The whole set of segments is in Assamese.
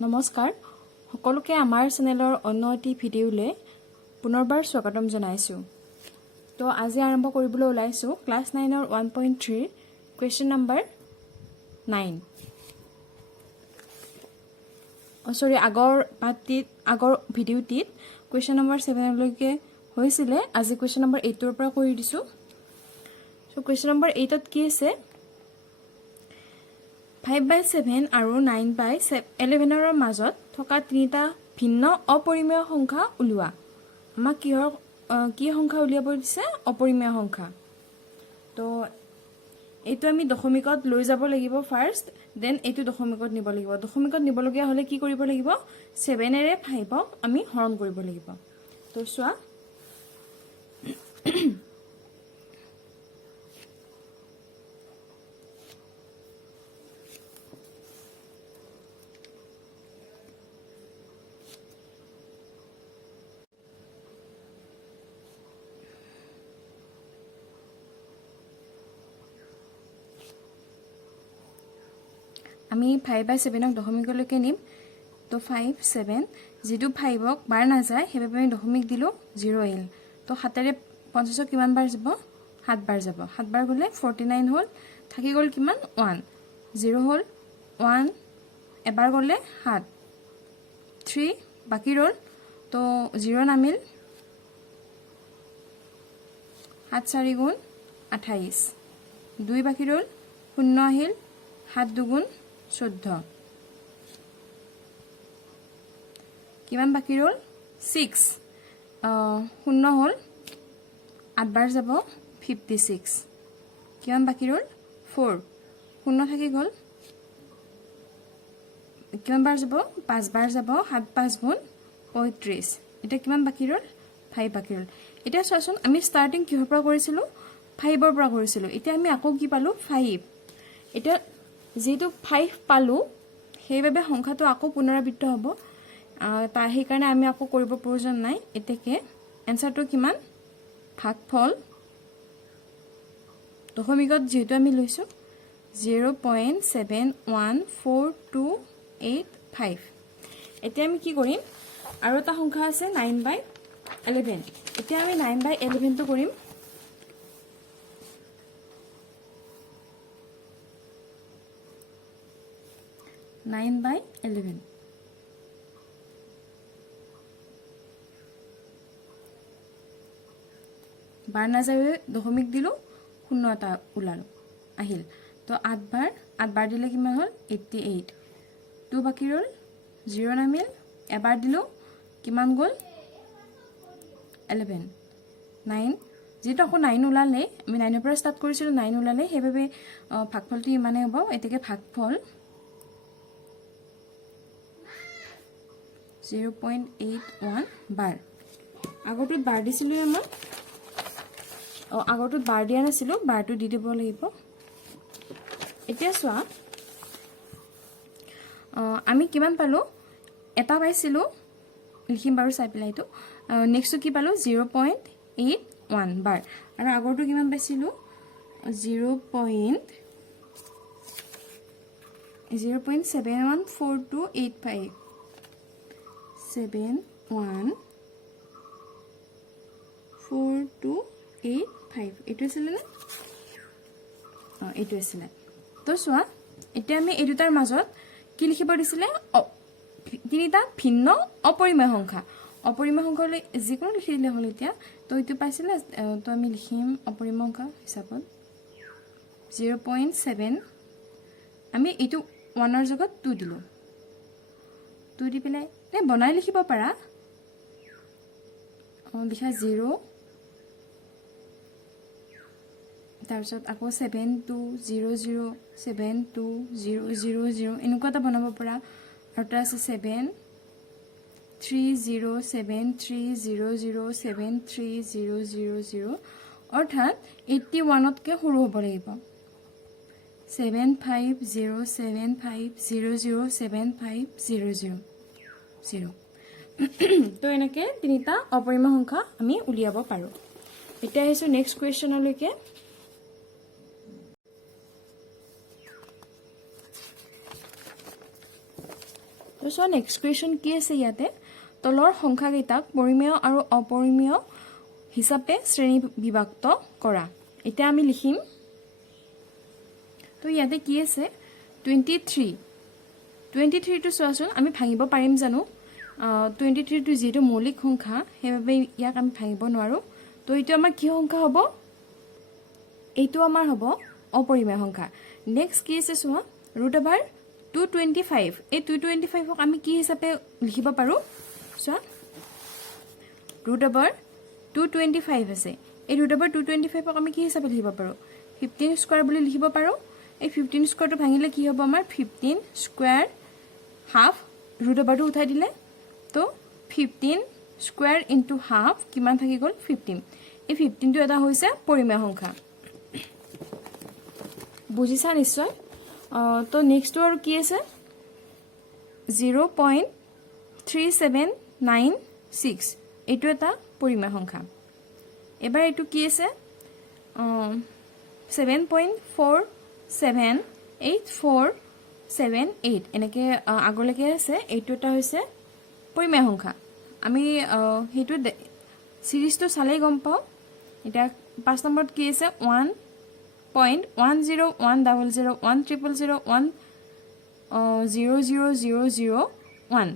নমস্কাৰ সকলোকে আমাৰ চেনেলৰ অন্য এটি ভিডিঅ'লৈ পুনৰবাৰ স্বাগতম জনাইছোঁ। তো আজি আৰম্ভ কৰিবলৈ ওলাইছোঁ ক্লাছ 9ৰ 1.3 কুৱেশ্যন নম্বৰ 9। আগৰ ভিডিঅ'টিত কুৱেশ্যন নম্বৰ 7 লৈকে হৈছিলে। আজি কুৱেশ্যন নম্বৰ 8ৰ পৰা কৰি দিছোঁ। সো কুৱেশ্যন নম্বৰ 8ত কি আছে 5/7 আৰু 9/11ৰ মাজত থকা তিনিটা ভিন্ন অপৰিমেয় সংখ্যা উলিওৱা। আমাক কি সংখ্যা উলিয়াব দিছে? অপৰিমেয় সংখ্যা। তো এইটো আমি দশমিকত লৈ যাব লাগিব ফাৰ্ষ্ট, দেন এইটো দশমিকত নিব লাগিব। দশমিকত নিবলগীয়া হ'লে কি কৰিব লাগিব? 7ৰে 5ক আমি হৰণ কৰিব লাগিব। তো চোৱা আমি 5/7ক দশমিকলৈকে নিম। তো 5, 7 যিটো 5ক বাৰ নাযায় সেইবাবে আমি দশমিক দিলোঁ 0 আহিল। তো 7ৰে 50ক কিমান বাৰ যাব? 7 বাৰ যাব। 7 বাৰ গ'লে 49 হ'ল। থাকি গ'ল কিমান? 1। 0 হ'ল 1, এবাৰ গ'লে 7, 3 বাকী ৰ'ল। তো 0 নামিল। 7 4 গুণ 28, 2 বাকী ৰ'ল 0 আহিল। 7 2 গুণ 14, কিমান বাকী ৰ'ল? 6, 0 হ'ল 8 বাৰ যাব 56, কিমান বাকী ৰ'ল? 4, 0 থাকি গ'ল কিমান বাৰ যাব? 5 বাৰ যাব। 7 5 গুণ 35, এতিয়া কিমান বাকী ৰ'ল? 5 বাকী ৰ'ল। এতিয়া চোৱাচোন আমি ষ্টাৰ্টিং কিহৰ পৰা কৰিছিলোঁ? 5ৰ পৰা কৰিছিলোঁ। এতিয়া আমি আকৌ কি পালোঁ? 5। এতিয়া যেহেতু 5 পালোঁ সেইবাবে সংখ্যাটো আকৌ পুনৰাবৃত্ত হ'ব। সেইকাৰণে আমি আকৌ কৰিব প্ৰয়োজন নাই। এতেকে এনসাৰটো কিমান? ভাগফল দশমিকত যেহেতু আমি লৈছোঁ 0.714285। এতিয়া আমি কি কৰিম? আৰু এটা সংখ্যা আছে 9/11। এতিয়া আমি 9/11টো কৰিম। বাৰ নাযায় দশমিক দিলোঁ 0 এটা ওলালোঁ আহিল। তো 8 বাৰ দিলে কিমান হ'ল? 88, 2 বাকী ৰ'ল 0 নামিল। এবাৰ দিলোঁ কিমান গ'ল? 11, 9 যিহেতু আকৌ 9 ওলালে আমি 9ৰ পৰা ষ্টাৰ্ট কৰিছিলোঁ 9 ওলালে সেইবাবে ভাগফলটো ইমানে হ'ব। এতেকে ভাগফল 0.81 বাৰ। আগৰটোত বাৰ দিছিলোঁ আমাৰ, আগৰটোত বাৰ দিয়া নাছিলোঁ, বাৰটো দি দিব লাগিব। এতিয়া চোৱা আমি কিমান পালোঁ? এটা পাইছিলোঁ, লিখিম বাৰু চাই পেলাই এইটো। নেক্সটটো কি পালোঁ? 0.81 বাৰ। আৰু আগৰটো কিমান পাইছিলোঁ? 0.714285, 714285 এইটো আছিলে নে? এইটো আছিলে। তো চোৱা এতিয়া আমি এই দুটাৰ মাজত কি লিখিব দিছিলে? তিনিটা ভিন্ন অপৰিমেয় সংখ্যা। অপৰিমেয় সংখ্যালৈ যিকোনো লিখি দিলে হ'ল। এতিয়া তো এইটো পাইছিলে, তো আমি লিখিম অপৰিমেয় সংখ্যা হিচাপত 0.7। আমি এইটো 1ৰ জেগাত 2 দিলোঁ। 2 দি পেলাই বনাই লিখিব পাৰা। লিখা 0, তাৰপিছত আকৌ 7200, 7200 এনেকুৱা এটা বনাব পাৰা। আৰু এটা আছে 730073007300, অৰ্থাৎ 81তকৈ সৰু হ'ব লাগিব। 750750075000। তো এনেকৈ তিনিটা অপৰিমেয় সংখ্যা আমি উলিয়াব পাৰোঁ। এতিয়া আহিছোঁ নেক্সট কুৱেশ্যনলৈকে। তো তো চোৱা নেক্সট কুৱেশ্যন কি আছে ইয়াতে তলৰ সংখ্যাকেইটাক পৰিমেয় আৰু অপৰিমেয় হিচাপে শ্ৰেণী বিভক্ত কৰা এতিয়া আমি লিখিম তো ইয়াতে কি আছে 23 টো চোৱাচোন আমি ভাঙিব পাৰিম জানো 23 টো যেটো মৌলিক সংখ্যা সেইভাবে ইয়াক আমি ভাঙিব নোৱাৰো তো এইটো আমাৰ কি সংখ্যা হ'ব এইটো আমাৰ হ'ব অপৰিমেয় সংখ্যা নেক্সট কি আছে চোৱা √225 এই 225 ক আমি কি হিচাপে লিখিব পাৰো চোৱা √225 আছে এই √225 ক আমি কি হিচাপে লিখিব পাৰো 15 স্কয়াৰ বুলি লিখিব পাৰো এই 15 স্কয়াৰটো ভাঙিলে কি হ'ব আমাৰ 15 স্কয়াৰ হাফ √টো উঠাই দিলে তো 15 স্কয়াৰ ইনটু হাফ কিমান থাকি গ'ল 15 এই 15 টো এটা হৈছে পৰিমেয় সংখ্যা বুজিছা নিশ্চয় তো নেক্সট আৰু কি আছে 0.3796 এইটো এটা পৰিমেয় সংখ্যা এবাৰ এইটো কি আছে 7.478478 এনেকে আগলৈকে আছে এইটো এটা হৈছে পৰিমেয় সংখ্যা আমি হেতু সিৰিজটো চালেই গম পাও এটা 5 নম্বৰত কি আছে 1.1010010001000001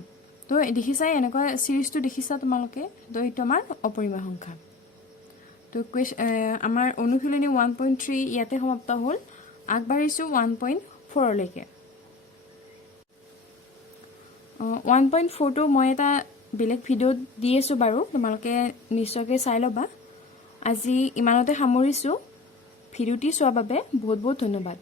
তো দেখিছা এনেকুৱা সিৰিজটো দেখিছা তোমালোকে তো এইটো আমাৰ অপৰিমেয় সংখ্যা তো আমাৰ অনুশীলনী 1.3 ইয়াতে সমাপ্ত হ'ল আগবাঢ়িছো 1.4 লৈকে 1.4 টো মই এটা বেলেগ ভিডিও দি আছো বাৰু তোমালোকে নিশ্চয়কৈ চাই ল'বা আজি ইমানতে সামৰিছো ভিডিওটি চোৱাৰ বাবে বহুত বহুত ধন্যবাদ